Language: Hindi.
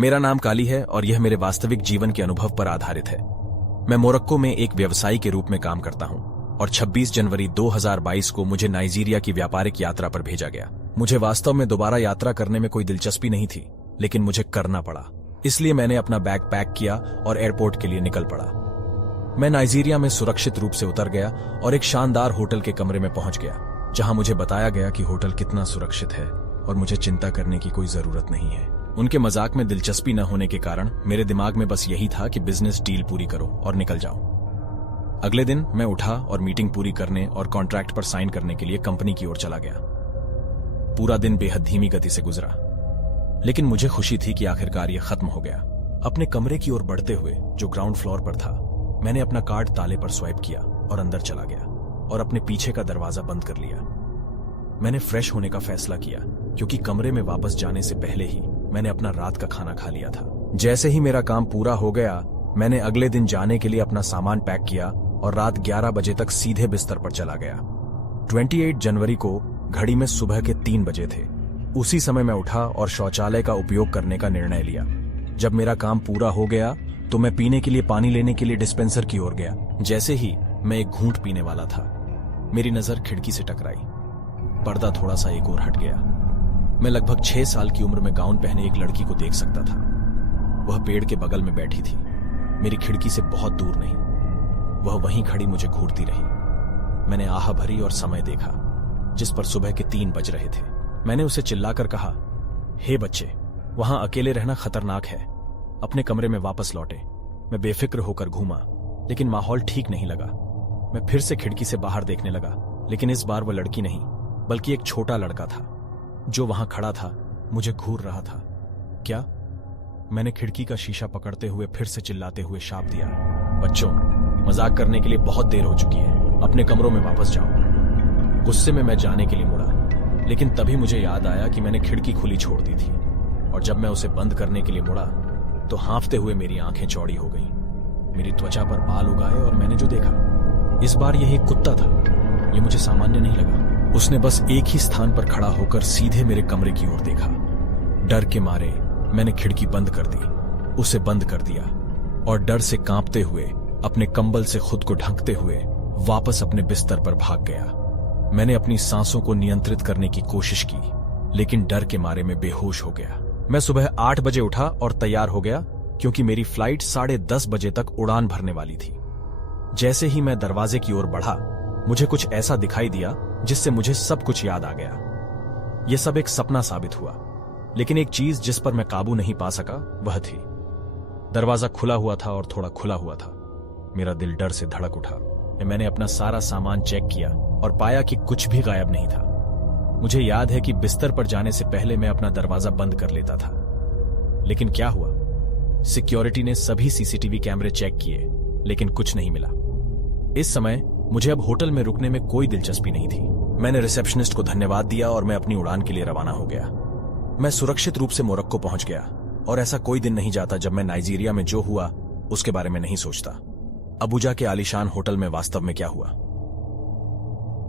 मेरा नाम काली है और यह मेरे वास्तविक जीवन के अनुभव पर आधारित है। मैं मोरक्को में एक व्यवसायी के रूप में काम करता हूं और 26 जनवरी 2022 को मुझे नाइजीरिया की व्यापारिक यात्रा पर भेजा गया। मुझे वास्तव में दोबारा यात्रा करने में कोई दिलचस्पी नहीं थी, लेकिन मुझे करना पड़ा। इसलिए मैंने अपना बैग पैक किया और एयरपोर्ट के लिए निकल पड़ा। मैं नाइजीरिया में सुरक्षित रूप से उतर गया और एक शानदार होटल के कमरे में पहुंच गया, जहां मुझे बताया गया कि होटल कितना सुरक्षित है और मुझे चिंता करने की कोई जरूरत नहीं है। उनके मजाक में दिलचस्पी न होने के कारण मेरे दिमाग में बस यही था कि बिजनेस डील पूरी करो और निकल जाओ। अगले दिन मैं उठा और मीटिंग पूरी करने और कॉन्ट्रैक्ट पर साइन करने के लिए कंपनी की ओर चला गया। पूरा दिन बेहद धीमी गति से गुजरा, लेकिन मुझे खुशी थी कि आखिरकार यह खत्म हो गया। अपने कमरे की ओर बढ़ते हुए, जो ग्राउंड फ्लोर पर था, मैंने अपना कार्ड ताले पर स्वाइप किया और अंदर चला गया और अपने पीछे का दरवाजा बंद कर लिया। मैंने फ्रेश होने का फैसला किया, क्योंकि कमरे में वापस जाने से पहले ही मैंने अपना रात का खाना खा लिया था। जैसे ही मेरा काम पूरा हो गया, मैंने अगले दिन जाने के लिए अपना सामान पैक किया और रात 11 बजे तक सीधे बिस्तर पर चला गया। 28 जनवरी को घड़ी में सुबह के 3 बजे थे। उसी समय मैं उठा और शौचालय का उपयोग करने का निर्णय लिया। जब मेरा काम पूरा हो गया तो मैं पीने के लिए पानी लेने के लिए डिस्पेंसर की ओर गया। जैसे ही मैं एक घूंट पीने वाला था, मेरी नजर खिड़की से टकराई। पर्दा थोड़ा सा एक ओर हट गया। मैं लगभग 6 साल की उम्र में गाउन पहने एक लड़की को देख सकता था। वह पेड़ के बगल में बैठी थी, मेरी खिड़की से बहुत दूर नहीं। वह वहीं खड़ी मुझे घूरती रही। मैंने आह भरी और समय देखा, जिस पर सुबह के 3 बज रहे थे। मैंने उसे चिल्लाकर कहा, हे बच्चे, वहां अकेले रहना खतरनाक है, अपने कमरे में वापस लौटे। मैं बेफिक्र होकर घूमा, लेकिन माहौल ठीक नहीं लगा। मैं फिर से खिड़की से बाहर देखने लगा, लेकिन इस बार वह लड़की नहीं, बल्कि एक छोटा लड़का था जो वहां खड़ा था, मुझे घूर रहा था। क्या? मैंने खिड़की का शीशा पकड़ते हुए फिर से चिल्लाते हुए शाप दिया, बच्चों, मजाक करने के लिए बहुत देर हो चुकी है, अपने कमरों में वापस जाओ। गुस्से में मैं जाने के लिए मुड़ा, लेकिन तभी मुझे याद आया कि मैंने खिड़की खुली छोड़ दी थी, और जब मैं उसे बंद करने के लिए मुड़ा तो हांफते हुए मेरी आंखें चौड़ी हो गईं। मेरी त्वचा पर बाल उगाए और मैंने जो देखा, इस बार यह एक कुत्ता था। यह मुझे सामान्य नहीं लगा। उसने बस एक ही स्थान पर खड़ा होकर सीधे मेरे कमरे की ओर देखा। डर के मारे मैंने खिड़की बंद कर दी, उसे बंद कर दिया और डर से कांपते हुए, अपने कंबल से खुद को ढकते हुए वापस अपने बिस्तर पर भाग गया। मैंने अपनी सांसों को नियंत्रित करने की कोशिश की, लेकिन डर के मारे मैं बेहोश हो गया। मैं सुबह 8 बजे उठा और तैयार हो गया, क्योंकि मेरी फ्लाइट 10:30 बजे तक उड़ान भरने वाली थी। जैसे ही मैं दरवाजे की ओर बढ़ा, मुझे कुछ ऐसा दिखाई दिया जिससे मुझे सब कुछ याद आ गया। यह सब एक सपना साबित हुआ, लेकिन एक चीज जिस पर मैं काबू नहीं पा सका वह थी, दरवाजा खुला हुआ था और थोड़ा खुला हुआ था। मेरा दिल डर से धड़क उठा। मैंने अपना सारा सामान चेक किया और पाया कि कुछ भी गायब नहीं था। मुझे याद है कि बिस्तर पर जाने से पहले मैं अपना दरवाजा बंद कर लेता था, लेकिन क्या हुआ? सिक्योरिटी ने सभी सीसीटीवी कैमरे चेक किए, लेकिन कुछ नहीं मिला। इस समय मुझे अब होटल में रुकने में कोई दिलचस्पी नहीं थी। मैंने रिसेप्शनिस्ट को धन्यवाद दिया और मैं अपनी उड़ान के लिए रवाना हो गया। मैं सुरक्षित रूप से मोरक्को पहुंच गया, और ऐसा कोई दिन नहीं जाता जब मैं नाइजीरिया में जो हुआ उसके बारे में नहीं सोचता। अबुजा के आलीशान होटल में वास्तव में क्या हुआ।